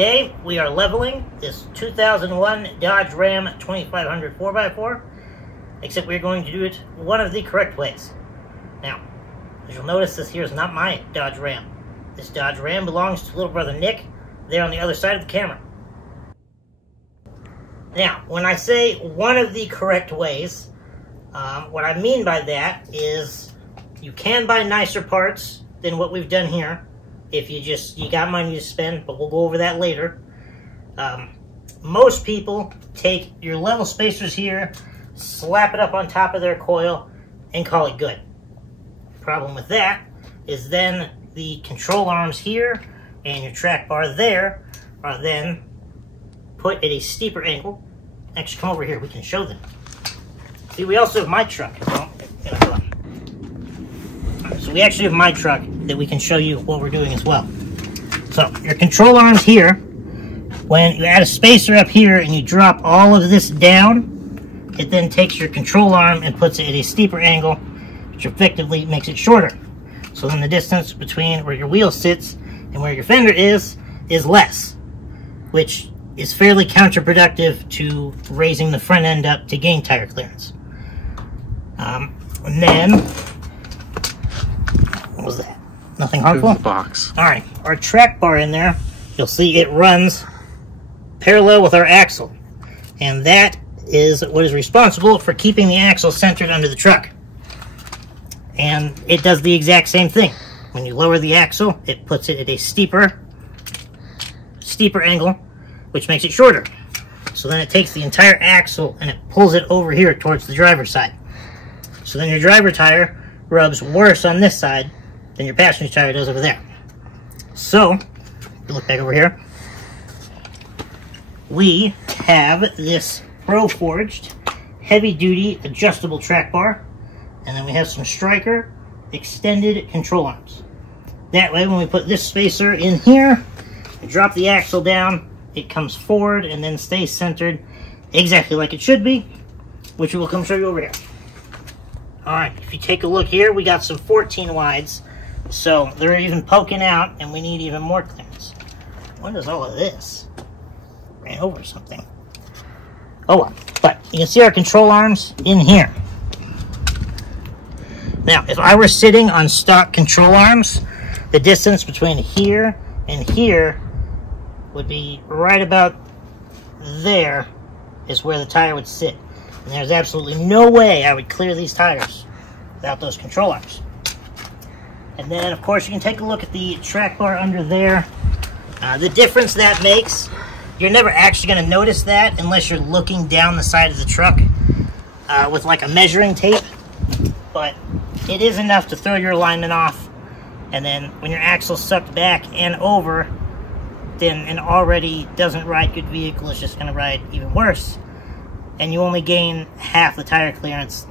Today we are leveling this 2001 Dodge Ram 2500 4x4, except we're going to do it one of the correct ways. Now, as you'll notice, this here is not my Dodge Ram. This Dodge Ram belongs to little brother Nick, there on the other side of the camera. Now, when I say one of the correct ways, what I mean by that is you can buy nicer parts than what we've done here if you got money to spend, but we'll go over that later. Most people take your level spacers here, slap it up on top of their coil, and call it good. Problem with that is then the control arms here and your track bar there are then put at a steeper angle. Actually, come over here, we can show them. See, we also have my truck. So we actually have my truck that we can show you what we're doing as well. So your control arms here, when you add a spacer up here and you drop all of this down, it then takes your control arm and puts it at a steeper angle, which effectively makes it shorter. So then the distance between where your wheel sits and where your fender is less, which is fairly counterproductive to raising the front end up to gain tire clearance. And then, what was that? Nothing harmful? The box. All right, our track bar in there, you'll see it runs parallel with our axle. And that is what is responsible for keeping the axle centered under the truck. And it does the exact same thing. When you lower the axle, it puts it at a steeper angle, which makes it shorter. So then it takes the entire axle and it pulls it over here towards the driver's side. So then your driver tire rubs worse on this side than your passenger tire does over there. So, if you look back over here, we have this Pro-forged heavy-duty adjustable track bar, and then we have some striker extended control arms. That way, when we put this spacer in here and drop the axle down, it comes forward and then stays centered exactly like it should be, which we'll come show you over here. Alright, if you take a look here, we got some 14 wides, so they're even poking out and we need even more clearance. What is all of this? Ran over something. Oh well, but you can see our control arms in here. Now, if I were sitting on stock control arms, the distance between here and here would be right about there is where the tire would sit. And there's absolutely no way I would clear these tires without those control arms. And then, of course, you can take a look at the track bar under there. The difference that makes, you're never actually going to notice that unless you're looking down the side of the truck with like a measuring tape. But it is enough to throw your alignment off. And then when your axle's sucked back and over, then an already doesn't ride good vehicle is just going to ride even worse. And you only gain half the tire clearance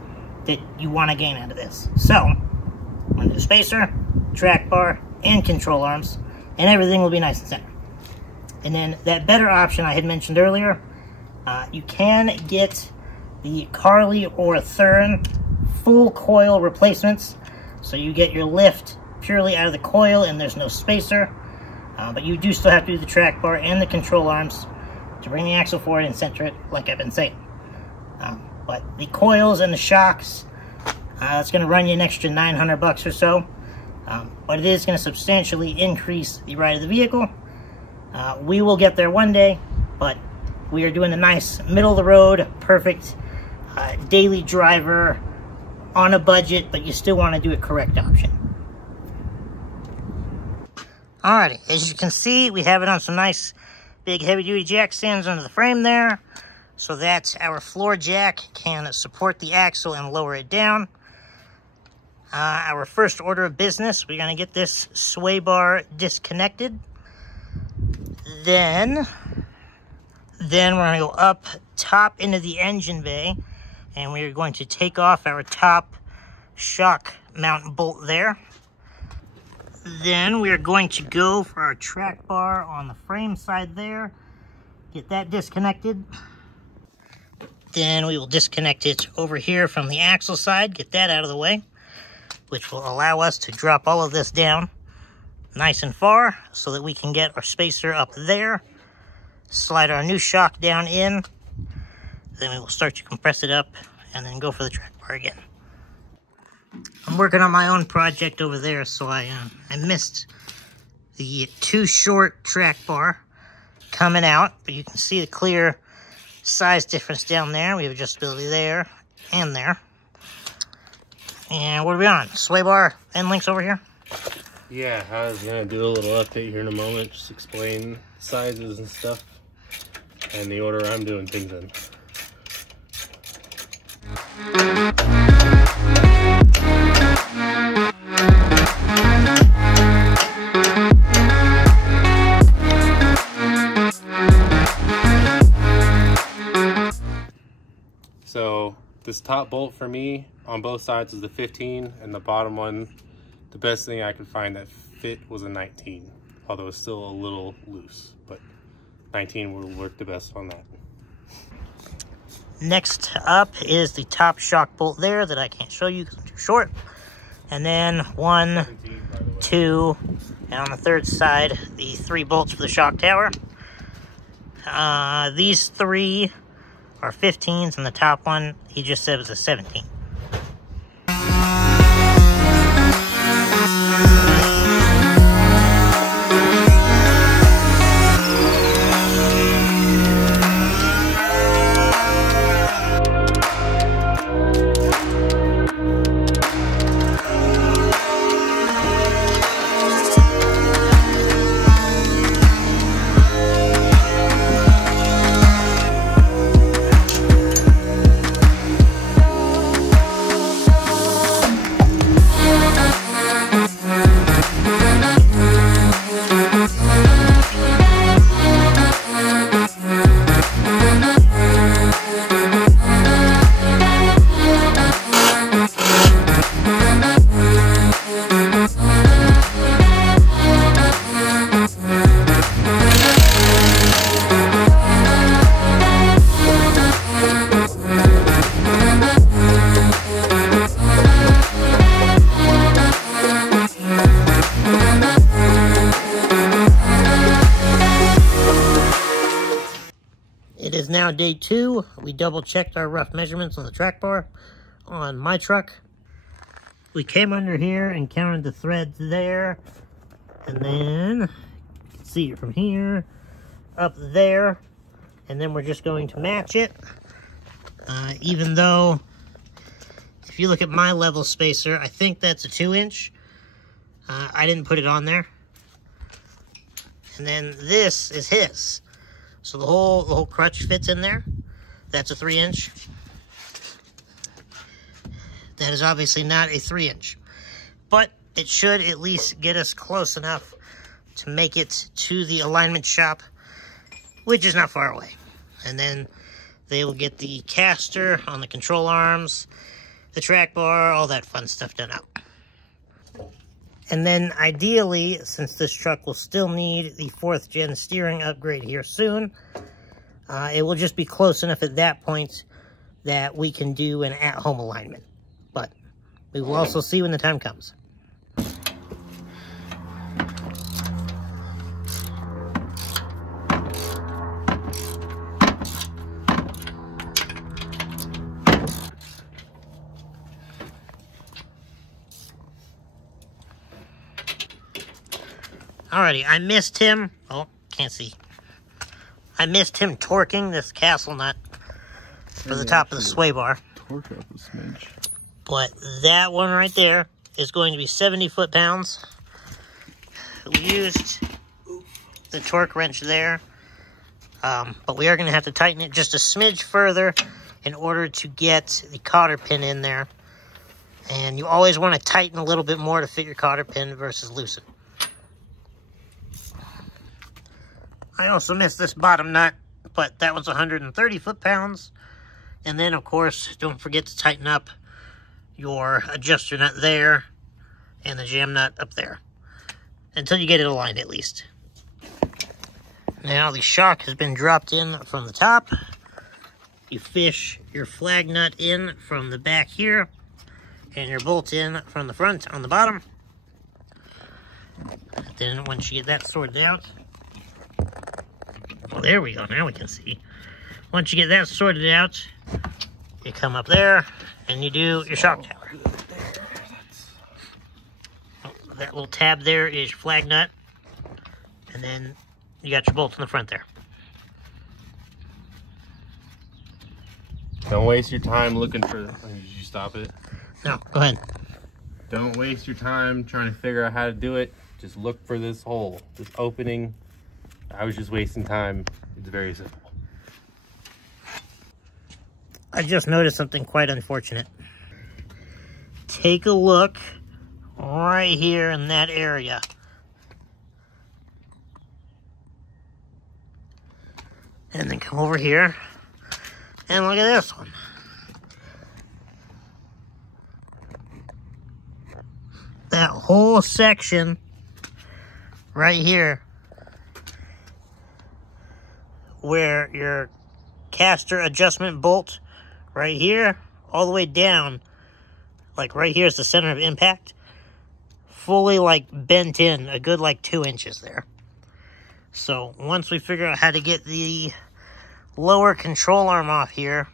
that you want to gain out of this. So, I'm going to do spacer, track bar, and control arms, and everything will be nice and centered. And then that better option I had mentioned earlier, you can get the Carly or Thurn full coil replacements. So you get your lift purely out of the coil and there's no spacer. But you do still have to do the track bar and the control arms to bring the axle forward and center it, like I've been saying. But the coils and the shocks, it's going to run you an extra $900 or so. But it is going to substantially increase the ride of the vehicle. We will get there one day, but we are doing a nice middle-of-the-road, perfect daily driver on a budget, but you still want to do a correct option. Alrighty, as you can see, we have it on some nice big heavy-duty jack stands under the frame there, so that our floor jack can support the axle and lower it down. Our first order of business, we're going to get this sway bar disconnected. Then we're going to go up top into the engine bay, and we're going to take off our top shock mount bolt there. Then we are going to go for our track bar on the frame side there, get that disconnected. Then we will disconnect it over here from the axle side, get that out of the way, which will allow us to drop all of this down nice and far so that we can get our spacer up there slide our new shock down in. Then we will start to compress it up and then go for the track bar again. I'm working on my own project over there, so I missed the too short track bar coming out, but you can see the clear size difference down there. We have adjustability there and there. And what are we on? Sway bar end links over here? Yeah, I was gonna do a little update here in a moment, just explain sizes and stuff and the order I'm doing things in. So this top bolt for me on both sides is the 15, and the bottom one, the best thing I could find that fit was a 19, although it's still a little loose, but 19 will work the best on that. Next up is the top shock bolt there that I can't show you because I'm too short. And then 1, 2, and on the third side, the 3 bolts for the shock tower. These 3 are 15s, and the top one, he just said was a 17. It is now day 2. We double checked our rough measurements on the track bar on my truck. We came under here and counted the threads there, and then you can see it from here up there, and then we're just going to match it. Even though if you look at my level spacer, I think that's a 2-inch. I didn't put it on there. And then this is his. So the whole crutch fits in there. That's a 3-inch. That is obviously not a 3-inch. But it should at least get us close enough to make it to the alignment shop, which is not far away. And then they will get the caster on the control arms, the track bar, all that fun stuff done out. And then ideally, since this truck will still need the 4th gen steering upgrade here soon, it will just be close enough at that point that we can do an at-home alignment. But we will also see when the time comes. Alrighty, I missed him. Oh, can't see. I missed him torquing this castle nut for the top of the sway bar. Torque up a smidge. But that one right there is going to be 70 foot-pounds. We used the torque wrench there, but we are going to have to tighten it just a smidge further in order to get the cotter pin in there. And you always want to tighten a little bit more to fit your cotter pin versus loosen. I also missed this bottom nut, but that was 130 foot-pounds. And then, of course, don't forget to tighten up your adjuster nut there and the jam nut up there until you get it aligned at least. Now the shock has been dropped in from the top. You fish your flag nut in from the back here and your bolt in from the front on the bottom. Then once you get that sorted out, Well, there we go. Now we can see. Once you get that sorted out, you come up there and you do your shock tower. That little tab there is your flag nut. And then you got your bolts in the front there. Don't waste your time looking for... Did you stop it? No, go ahead. Don't waste your time trying to figure out how to do it. Just look for this hole, this opening. I was just wasting time. It's very simple. I just noticed something quite unfortunate. Take a look right here in that area. And then come over here and look at this one. That whole section right here where your caster adjustment bolt right here all the way down, like right here is the center of impact, fully like bent in a good like 2 inches there. So once we figure out how to get the lower control arm off here,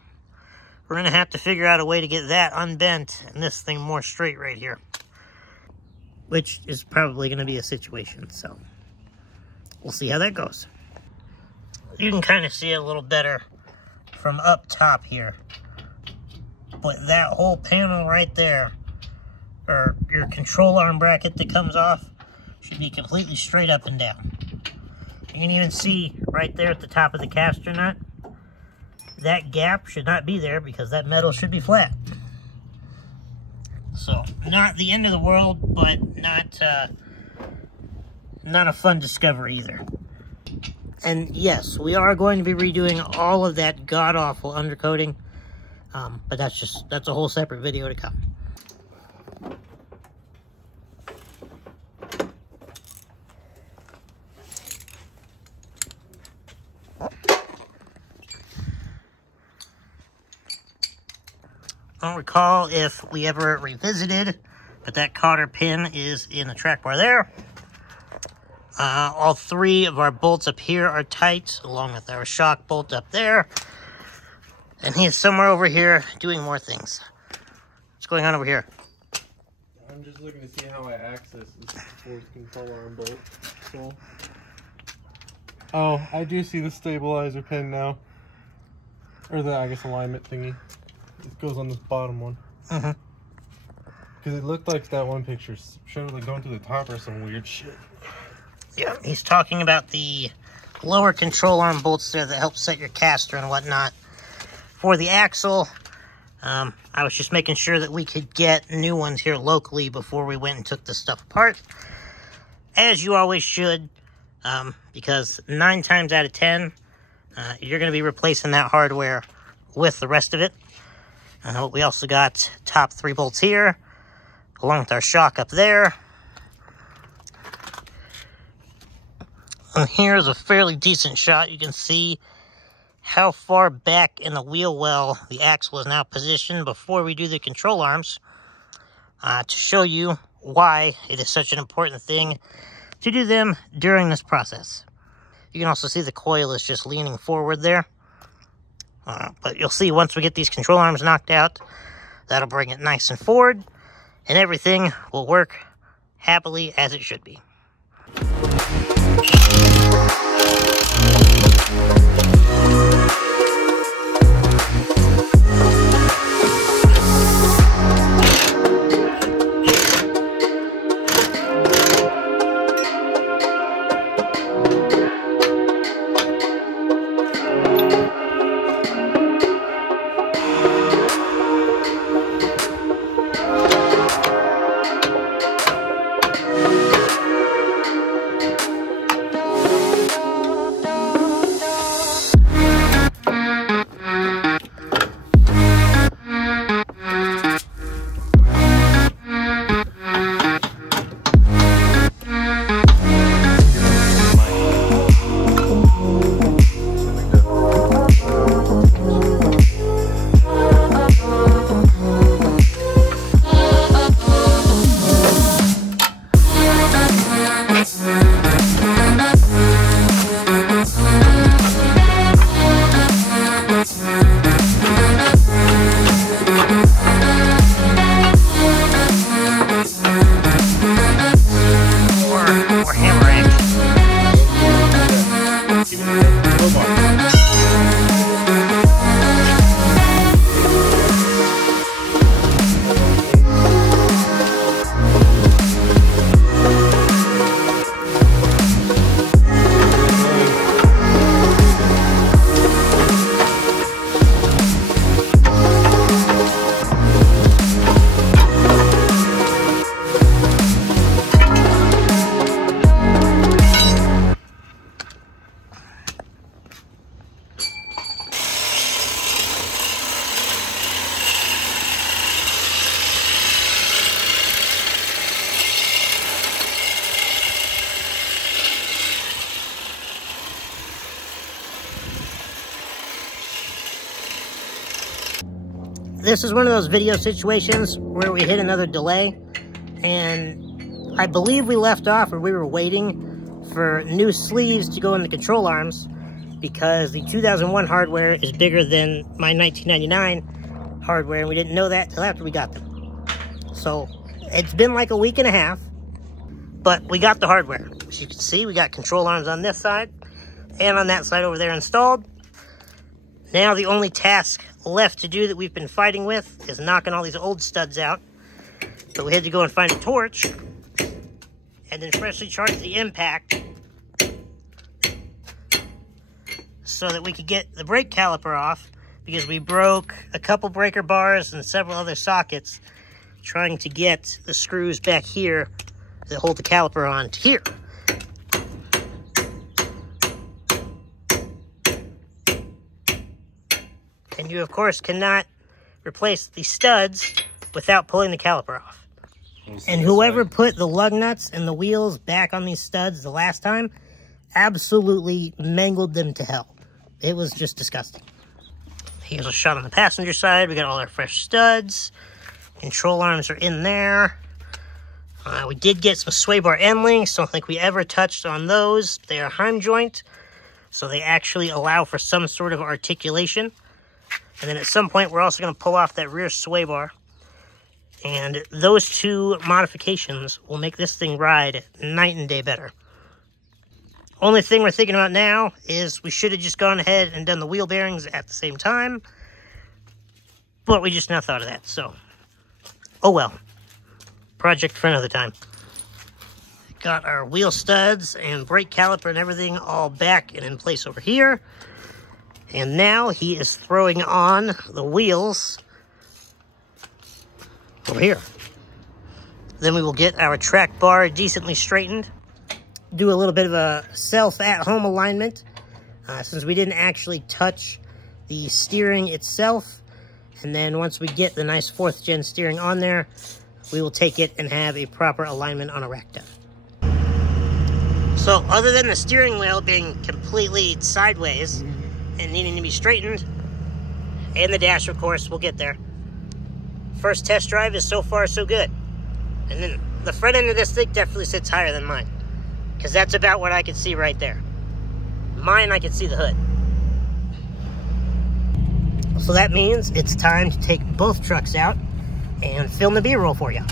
we're going to have to figure out a way to get that unbent and this thing more straight right here, which is probably going to be a situation. So we'll see how that goes. You can kind of see it a little better from up top here, but that whole panel right there, or your control arm bracket that comes off, should be completely straight up and down. You can even see right there at the top of the caster nut, that gap should not be there because that metal should be flat. So, not the end of the world, but not a fun discovery either. And yes, we are going to be redoing all of that god-awful undercoating, but that's a whole separate video to come. I don't recall if we ever revisited, but that cotter pin is in the track bar there. All 3 of our bolts up here are tight, along with our shock bolt up there. And he's somewhere over here doing more things. What's going on over here? I'm just looking to see how I access this fourth control arm bolt. So. Oh, I do see the stabilizer pin now. Or the, I guess, alignment thingy. It goes on this bottom one. Because it looked like that one picture showed like going to the top or some weird shit. Yeah, he's talking about the lower control arm bolts there that help set your caster and whatnot. For the axle, I was just making sure that we could get new ones here locally before we went and took this stuff apart. As you always should, because 9 times out of 10, you're going to be replacing that hardware with the rest of it. We also got top 3 bolts here, along with our shock up there. And here's a fairly decent shot. You can see how far back in the wheel well the axle is now positioned before we do the control arms, to show you why it is such an important thing to do them during this process. You can also see the coil is just leaning forward there. But you'll see once we get these control arms knocked out, that'll bring it nice and forward, and everything will work happily as it should be. this is one of those video situations where we hit another delay, and I believe we left off or we were waiting for new sleeves to go in the control arms because the 2001 hardware is bigger than my 1999 hardware, and we didn't know that till after we got them. So it's been like a week and a half, but we got the hardware. As you can see, we got control arms on this side and on that side over there installed. Now the only task left to do that we've been fighting with is knocking all these old studs out. But we had to go and find a torch and then freshly charge the impact so that we could get the brake caliper off, because we broke a couple breaker bars and several other sockets trying to get the screws back here that hold the caliper on to here. And you, of course, cannot replace the studs without pulling the caliper off. And whoever put the lug nuts and the wheels back on these studs the last time absolutely mangled them to hell. It was just disgusting. Here's a shot on the passenger side. We got all our fresh studs. Control arms are in there. We did get some sway bar end links. Don't think we ever touched on those. They are Heim joint, so they actually allow for some sort of articulation. And then at some point, we're also going to pull off that rear sway bar. And those two modifications will make this thing ride night and day better. Only thing we're thinking about now is we should have just gone ahead and done the wheel bearings at the same time. But we just now thought of that, so oh well. Project for another time. Got our wheel studs and brake caliper and everything all back and in place over here. And now he is throwing on the wheels over here. Then we will get our track bar decently straightened. Do a little bit of a self-at-home alignment, since we didn't actually touch the steering itself. And then once we get the nice 4th gen steering on there, we will take it and have a proper alignment on a rack done. So other than the steering wheel being completely sideways and needing to be straightened, and the dash, of course, we'll get there. First test drive is so far so good. And then the front end of this thing definitely sits higher than mine, because that's about what I could see right there. Mine, I could see the hood. So that means it's time to take both trucks out and film the B-roll for you.